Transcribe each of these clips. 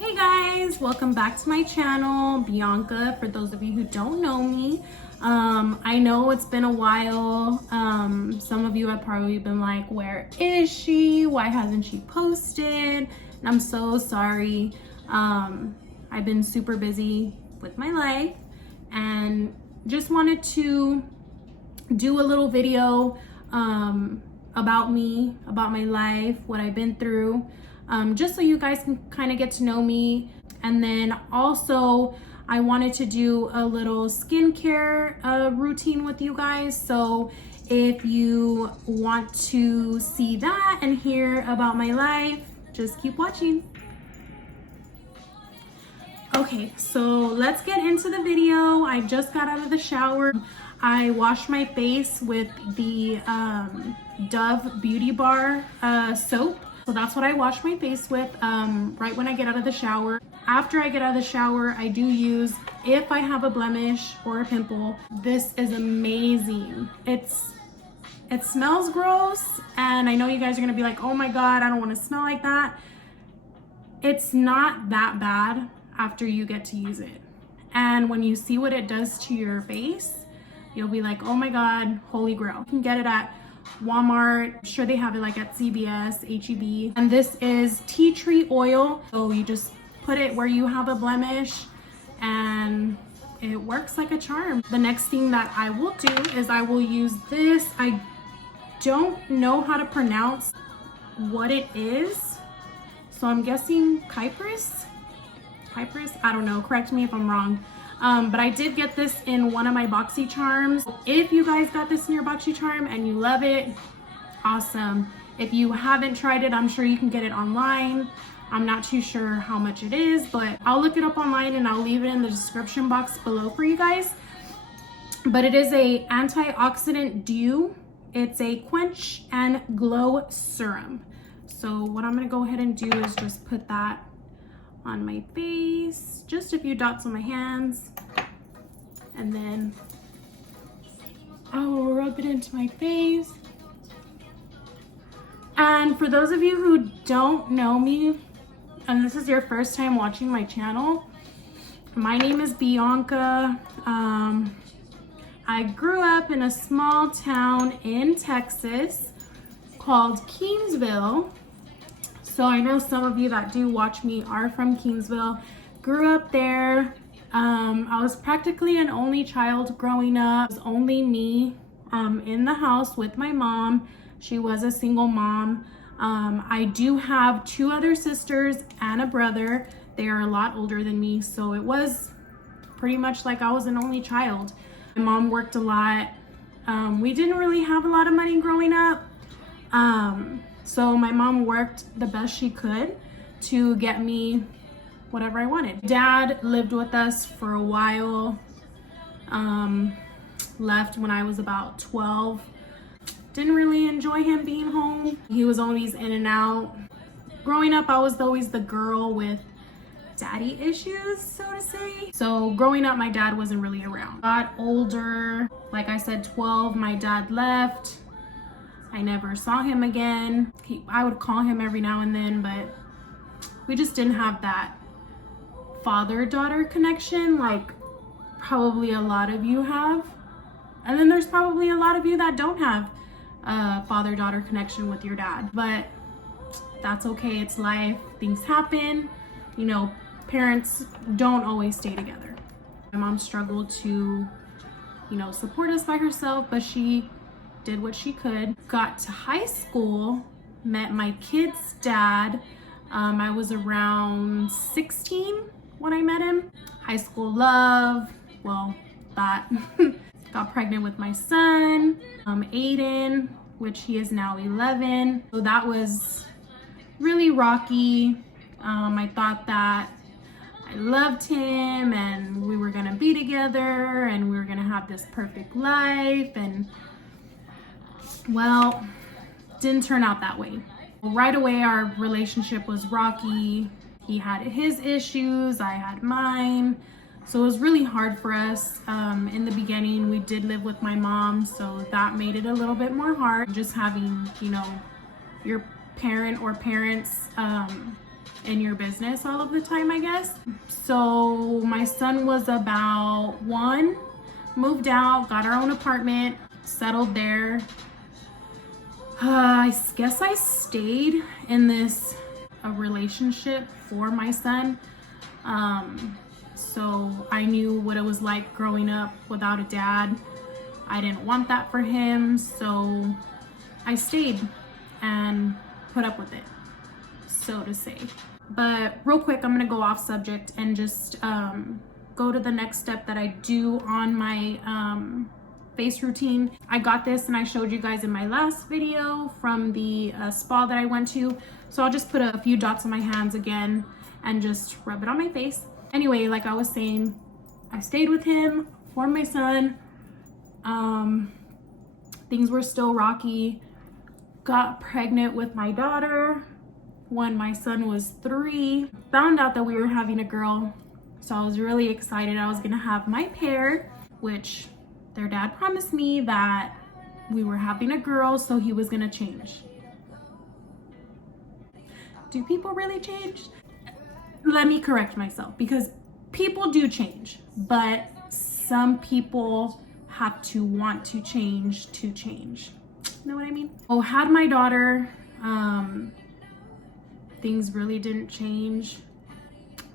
Hey guys, welcome back to my channel, Bianca, for those of you who don't know me. I know it's been a while. Some of you have probably been like, where is she? Why hasn't she posted? And I'm so sorry. I've been super busy with my life and just wanted to do a little video about me, about my life, what I've been through. Just so you guys can kind of get to know me. And then also I wanted to do a little skincare routine with you guys. So if you want to see that and hear about my life, just keep watching. Okay, so let's get into the video. I just got out of the shower. I washed my face with the Dove Beauty Bar soap. So that's what I wash my face with right when I get out of the shower. After I get out of the shower, I do use, if I have a blemish or a pimple, this is amazing. It smells gross, and I know you guys are gonna be like, oh my God, I don't wanna smell like that. It's not that bad after you get to use it. And when you see what it does to your face, you'll be like, oh my God, holy grail. You can get it at Walmart. I'm sure they have it like at CVS, HEB. And this is tea tree oil. So you just put it where you have a blemish and it works like a charm. The next thing that I will do is I will use this. I don't know how to pronounce what it is. So I'm guessing Kypris? Kypris? I don't know. Correct me if I'm wrong. But I did get this in one of my BoxyCharms. If you guys got this in your BoxyCharm and you love it, awesome. If you haven't tried it, I'm sure you can get it online. I'm not too sure how much it is, but I'll look it up online and I'll leave it in the description box below for you guys. But it is a antioxidant dew. It's a quench and glow serum. So what I'm gonna go ahead and do is just put that on my face, just a few dots on my hands, and then I will rub it into my face. And for those of you who don't know me, and this is your first time watching my channel, my name is Bianca. I grew up in a small town in Texas called Keensville. So I know some of you that do watch me are from Keensville. Grew up there. I was practically an only child growing up. It was only me in the house with my mom. She was a single mom. I do have two other sisters and a brother. They are a lot older than me, so it was pretty much like I was an only child. My mom worked a lot. We didn't really have a lot of money growing up. So my mom worked the best she could to get me whatever I wanted. Dad lived with us for a while, left when I was about 12. Didn't really enjoy him being home. He was always in and out. Growing up, I was always the girl with daddy issues, so to say. So growing up, my dad wasn't really around. Got older, like I said, 12, my dad left. I never saw him again. I would call him every now and then, but we just didn't have that father-daughter connection like probably a lot of you have. And then there's probably a lot of you that don't have a father-daughter connection with your dad, but that's okay. It's life. Things happen. You know, parents don't always stay together. My mom struggled to, you know, support us by herself, but she did what she could. Got to high school, met my kid's dad. I was around 16 when I met him. High school love, well, that. Got pregnant with my son, Aiden, which he is now 11. So that was really rocky. I thought that I loved him and we were gonna be together and we were gonna have this perfect life, and well, didn't turn out that way. Right away, our relationship was rocky. He had his issues, I had mine. So it was really hard for us. In the beginning, we did live with my mom, so that made it a little bit more hard. Just having, you know, your parent or parents in your business all of the time, I guess. So my son was about 1, moved out, got our own apartment, settled there. I guess I stayed in this relationship for my son. So I knew what it was like growing up without a dad. I didn't want that for him, so I stayed and put up with it, so to say. But real quick, I'm gonna go off subject and just go to the next step that I do on my face routine. I got this and I showed you guys in my last video from the spa that I went to. So I'll just put a few dots on my hands again and just rub it on my face. Anyway, like I was saying, I stayed with him for my son. Things were still rocky. Got pregnant with my daughter when my son was 3. Found out that we were having a girl. So I was really excited. I was gonna have my pair, which their dad promised me that we were having a girl, so he was gonna change. Do people really change? Let me correct myself, because people do change, but some people have to want to change. Know what I mean? Oh, had my daughter, things really didn't change.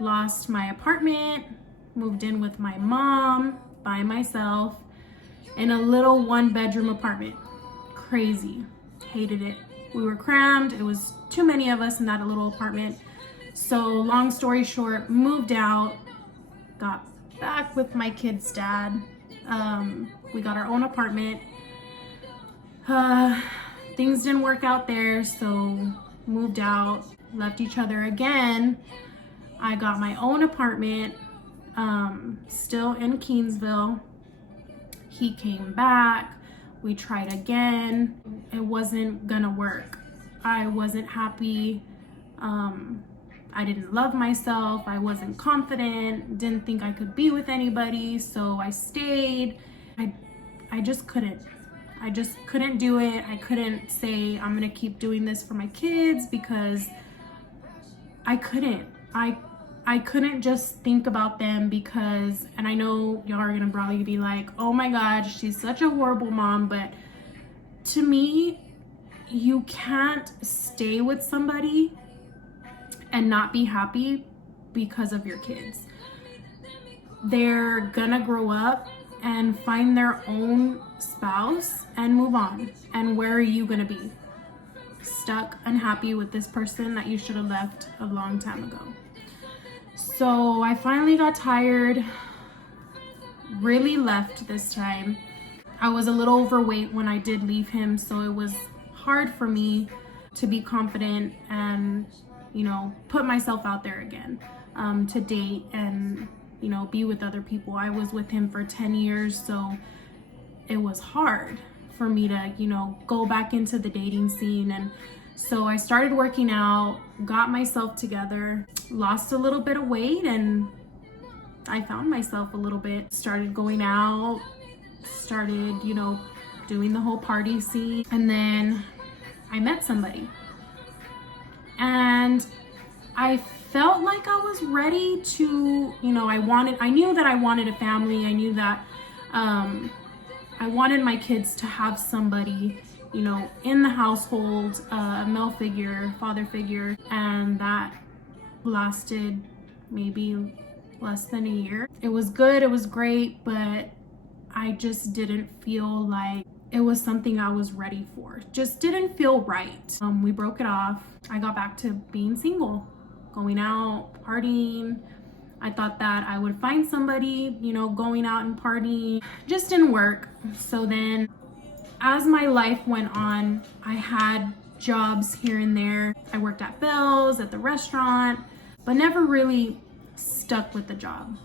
Lost my apartment, moved in with my mom by myself in a little 1-bedroom apartment. Crazy, hated it. We were crammed, it was too many of us in that little apartment. So long story short, moved out, got back with my kid's dad. We got our own apartment. Things didn't work out there, so moved out, left each other again. I got my own apartment, still in Keensville. He came back, we tried again. It wasn't gonna work. I wasn't happy. I didn't love myself. I wasn't confident, didn't think I could be with anybody, so I stayed. I just couldn't. I just couldn't do it. I couldn't say I'm gonna keep doing this for my kids, because I couldn't. I couldn't just think about them, because, and I know y'all are gonna probably be like, oh my God, she's such a horrible mom, but to me, you can't stay with somebody and not be happy because of your kids. They're gonna grow up and find their own spouse and move on. And where are you gonna be? Stuck, unhappy with this person that you should have left a long time ago. So I finally got tired, really left this time. I was a little overweight when I did leave him, so it was hard for me to be confident and, you know, put myself out there again, to date and, you know, be with other people. I was with him for 10 years, so it was hard for me to, you know, go back into the dating scene. And so I started working out, got myself together, lost a little bit of weight, and I found myself a little bit, started going out, started, you know, doing the whole party scene. And then I met somebody, and I felt like I was ready to, you know, I knew that I wanted a family. I knew that I wanted my kids to have somebody, you know, in the household, a male figure, father figure, and that lasted maybe less than a year. It was good, it was great, but I just didn't feel like it was something I was ready for. Just didn't feel right. We broke it off. I got back to being single, going out, partying. I thought that I would find somebody, you know, going out and partying. Just didn't work. So then as my life went on, I had jobs here and there. I worked at Bell's, at the restaurant, but never really stuck with the job.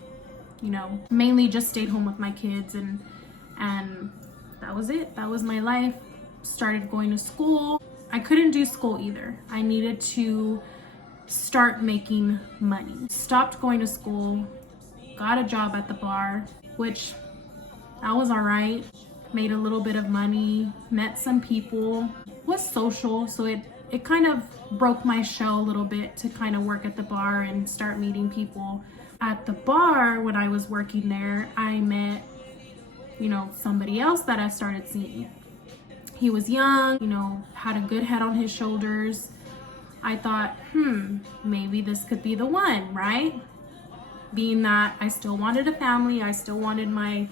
You know, mainly just stayed home with my kids, and that was it. That was my life. Started going to school. I couldn't do school either. I needed to start making money. Stopped going to school, got a job at the bar, which that was all right. Made a little bit of money, met some people, was social, so it it kind of broke my shell a little bit to kind of work at the bar and start meeting people. At the bar, when I was working there, I met, you know, somebody else that I started seeing. He was young, you know, had a good head on his shoulders. I thought, maybe this could be the one, right? Being that I still wanted a family, I still wanted my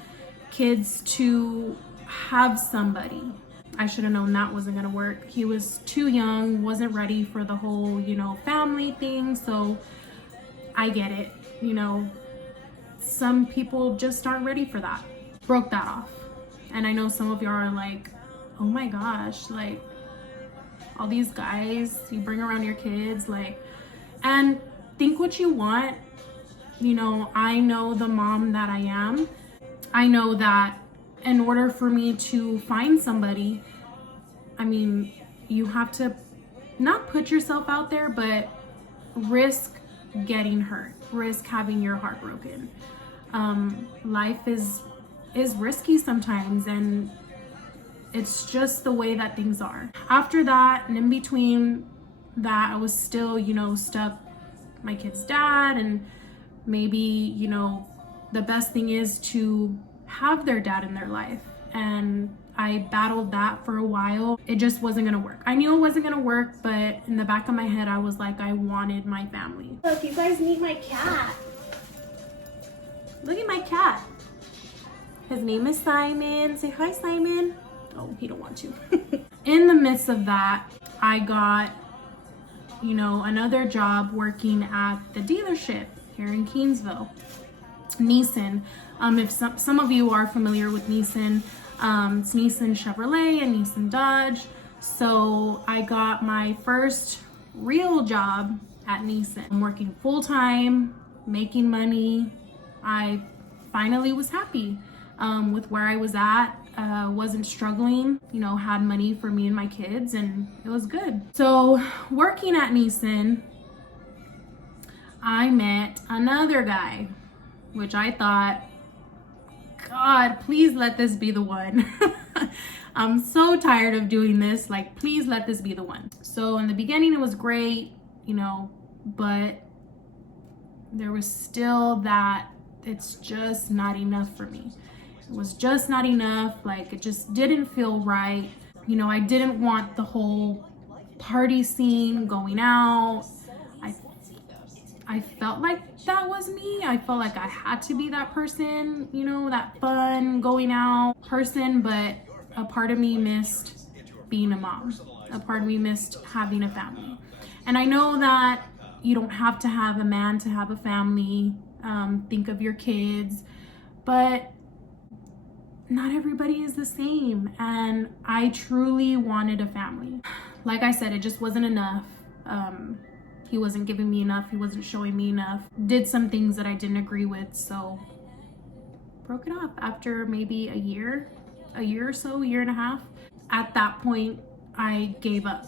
kids to have somebody. I should have known that wasn't gonna work. He was too young, wasn't ready for the whole, you know, family thing. So I get it, you know, some people just aren't ready for that. Broke that off. And I know some of y'all are like, oh my gosh, like all these guys you bring around your kids, like, and think what you want. You know, I know the mom that I am. I know that in order for me to find somebody, I mean, you have to not put yourself out there, but risk getting hurt, risk having your heart broken. Life is risky sometimes, and it's just the way that things are. After that, and in between that, I was still, you know, stuck my kid's dad, and maybe, you know, the best thing is to have their dad in their life. And I battled that for a while. It just wasn't gonna work. I knew it wasn't gonna work, but in the back of my head, I was like, I wanted my family. Look, you guys meet my cat. Look at my cat. His name is Simon. Say hi, Simon. Oh, he don't want to. In the midst of that, I got, you know, another job working at the dealership here in Keensville. Nissan. If some of you are familiar with Nissan, it's Nissan Chevrolet and Nissan Dodge. So I got my first real job at Nissan. I'm working full-time, making money. I finally was happy with where I was at. Wasn't struggling, you know, had money for me and my kids, and it was good. So working at Nissan, I met another guy, which I thought, God, please let this be the one. I'm so tired of doing this. Like, please let this be the one. So in the beginning, it was great, you know, but there was still that it's just not enough for me. It was just not enough. Like, it just didn't feel right. You know, I didn't want the whole party scene, going out. I felt like that was me. I felt like I had to be that person, you know, that fun, going out person, but a part of me missed being a mom. A part of me missed having a family. And I know that you don't have to have a man to have a family. Think of your kids, but not everybody is the same. And I truly wanted a family. Like I said, it just wasn't enough. He wasn't giving me enough. He wasn't showing me enough. Did some things that I didn't agree with. So broke it off after maybe a year or so, a year and a half. At that point, I gave up.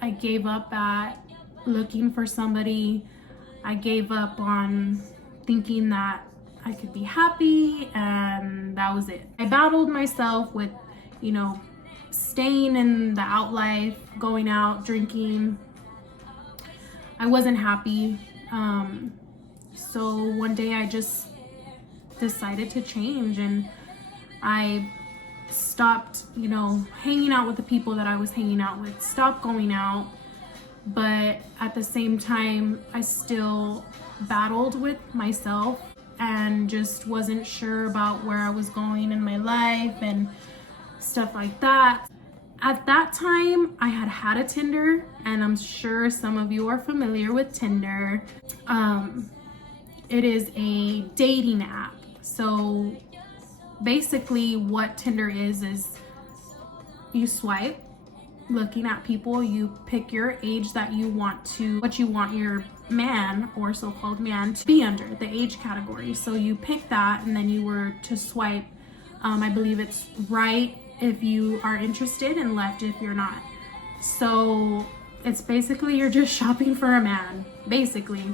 I gave up at looking for somebody. I gave up on thinking that I could be happy, and that was it. I battled myself with, you know, staying in the out life, going out, drinking. I wasn't happy. So one day I just decided to change, and I stopped, you know, hanging out with the people that I was hanging out with, stopped going out. But at the same time, I still battled with myself and just wasn't sure about where I was going in my life and stuff like that. At that time, I had a Tinder, and I'm sure some of you are familiar with Tinder. It is a dating app. So basically what Tinder is you swipe, looking at people, you pick your age that you want to, what you want your man or so-called man to be under, the age category. So you pick that, and then you were to swipe, I believe it's right if you are interested and left if you're not. So it's basically you're just shopping for a man, basically.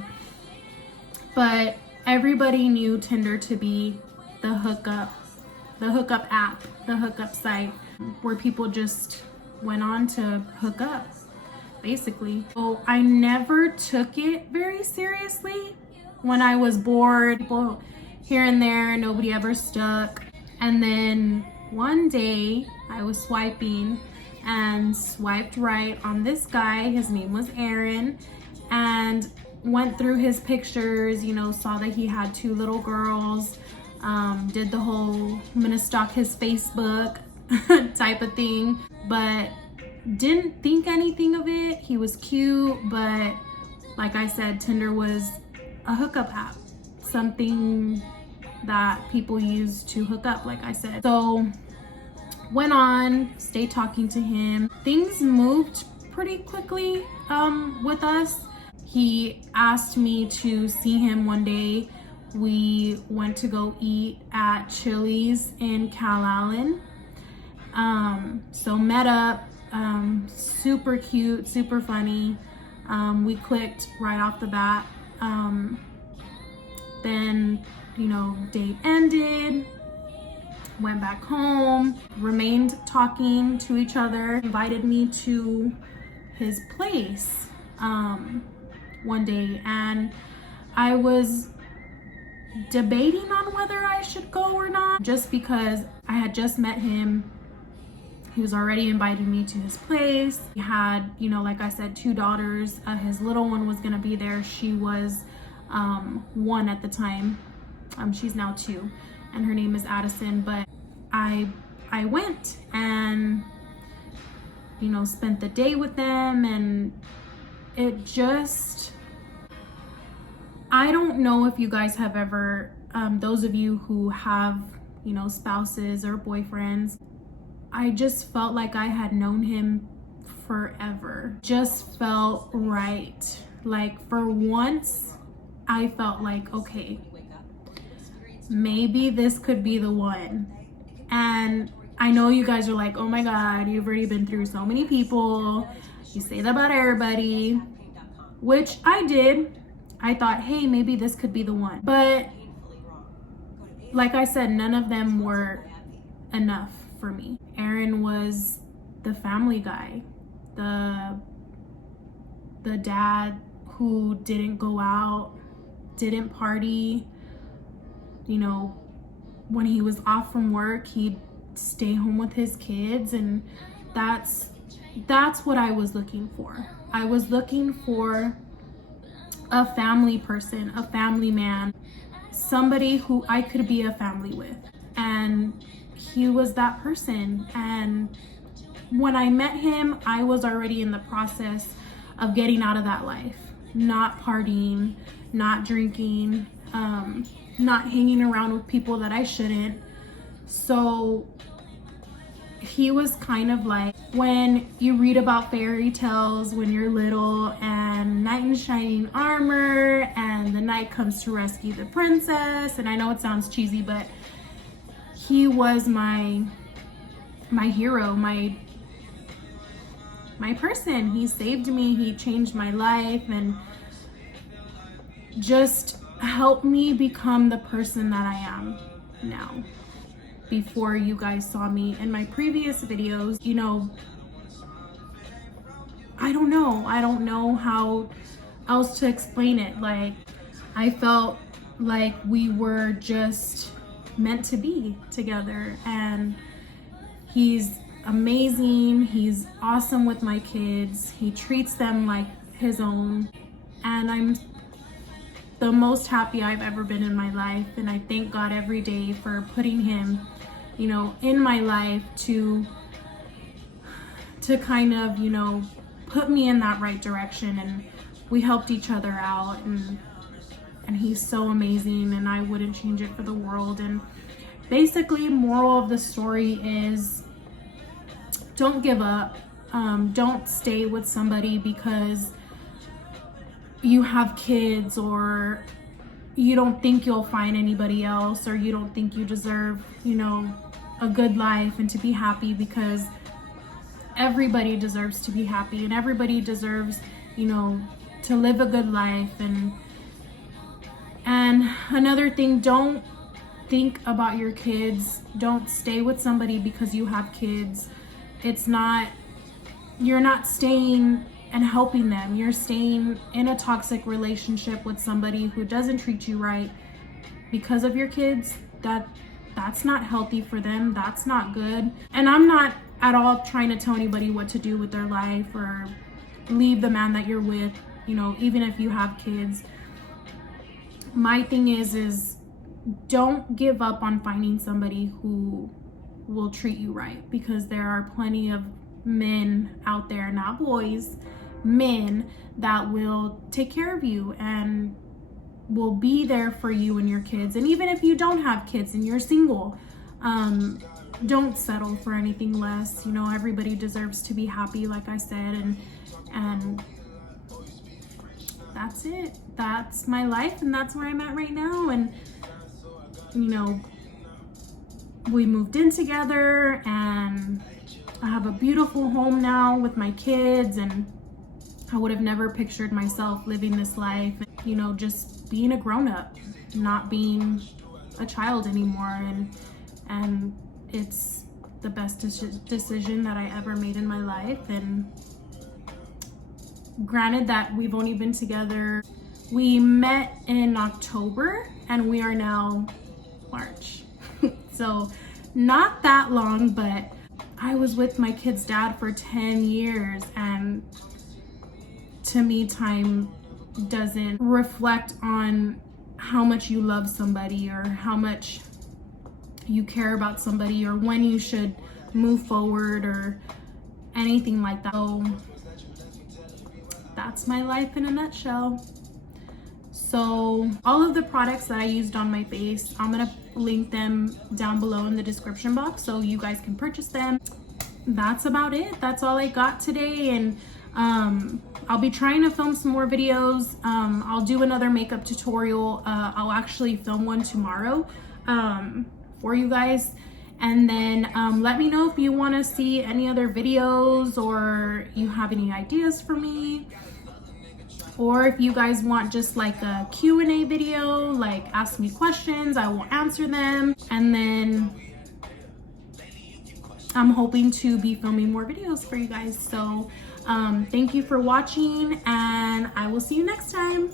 But everybody knew Tinder to be the hookup app, the hookup site where people just went on to hook up. basically. So I never took it very seriously. When I was bored, people here and there, nobody ever stuck. And then one day I was swiping and swiped right on this guy. His name was Aaron, and went through his pictures, you know, saw that he had 2 little girls, did the whole I'm gonna stalk his Facebook type of thing, but didn't think anything of it. He was cute, but like I said, Tinder was a hookup app, something that people use to hook up, like I said. So went on, stayed talking to him. Things moved pretty quickly with us. He asked me to see him one day. We went to go eat at Chili's in Calallen. So met up, super cute, super funny. We clicked right off the bat. Then, you know, date ended, went back home, remained talking to each other, invited me to his place one day, and I was debating on whether I should go or not, just because I had just met him. He was already inviting me to his place. He had, you know, like I said, 2 daughters. His little one was gonna be there. She was 1 at the time. She's now 2, and her name is Addison. But I went and, you know, spent the day with them, and it just, I don't know if you guys have ever, those of you who have, you know, spouses or boyfriends, I just felt like I had known him forever. Just felt right. Like, for once, I felt like, okay, maybe this could be the one. And I know you guys are like, oh my God, you've already been through so many people. You say that about everybody, which I did. I thought, hey, maybe this could be the one. But like I said, none of them were enough for me. Aaron was the family guy, the dad who didn't go out, didn't party. You know, when he was off from work, he'd stay home with his kids, and that's what I was looking for. I was looking for a family person, a family man, somebody who I could be a family with. And he was that person. And when I met him, I was already in the process of getting out of that life, not partying, not drinking, not hanging around with people that I shouldn't. So he was kind of like when you read about fairy tales when you're little, and knight in shining armor, and the knight comes to rescue the princess. And I know it sounds cheesy, but he was my hero, my person. He saved me, he changed my life, and just helped me become the person that I am now. Before you guys saw me in my previous videos, you know, I don't know how else to explain it. Like, I felt like we were just meant to be together, and he's amazing. He's awesome with my kids. He treats them like his own, and I'm the most happy I've ever been in my life. And I thank God every day for putting him, you know, in my life to kind of, you know, put me in that right direction. And we helped each other out, and he's so amazing, and I wouldn't change it for the world. And basically, moral of the story is, don't give up. Don't stay with somebody because you have kids, or you don't think you'll find anybody else, or you don't think you deserve, you know, a good life and to be happy, because everybody deserves to be happy, and everybody deserves, you know, to live a good life. And another thing, don't think about your kids. Don't stay with somebody because you have kids. It's not, you're not staying and helping them. You're staying in a toxic relationship with somebody who doesn't treat you right because of your kids. That's not healthy for them. That's not good. And I'm not at all trying to tell anybody what to do with their life or leave the man that you're with, you know, even if you have kids. My thing is don't give up on finding somebody who will treat you right, because there are plenty of men out there, not boys, men that will take care of you and will be there for you and your kids. And even if you don't have kids and you're single, don't settle for anything less. You know, everybody deserves to be happy, like I said, and that's it. That's my life, and that's where I'm at right now. And you know, we moved in together, and I have a beautiful home now with my kids, and I would have never pictured myself living this life, you know, just being a grown-up, not being a child anymore. And it's the best decision that I ever made in my life. And granted that we've only been together, we met in October and we are now March. So not that long, but I was with my kid's dad for 10 years, and to me, time doesn't reflect on how much you love somebody or how much you care about somebody or when you should move forward or anything like that. So that's my life in a nutshell. So all of the products that I used on my face, I'm gonna link them down below in the description box so you guys can purchase them. That's about it. That's all I got today. And I'll be trying to film some more videos. I'll do another makeup tutorial. I'll actually film one tomorrow for you guys. And then let me know if you want to see any other videos or you have any ideas for me. Or if you guys want just like a Q&A video, like ask me questions, I will answer them. And then I'm hoping to be filming more videos for you guys. So thank you for watching, and I will see you next time.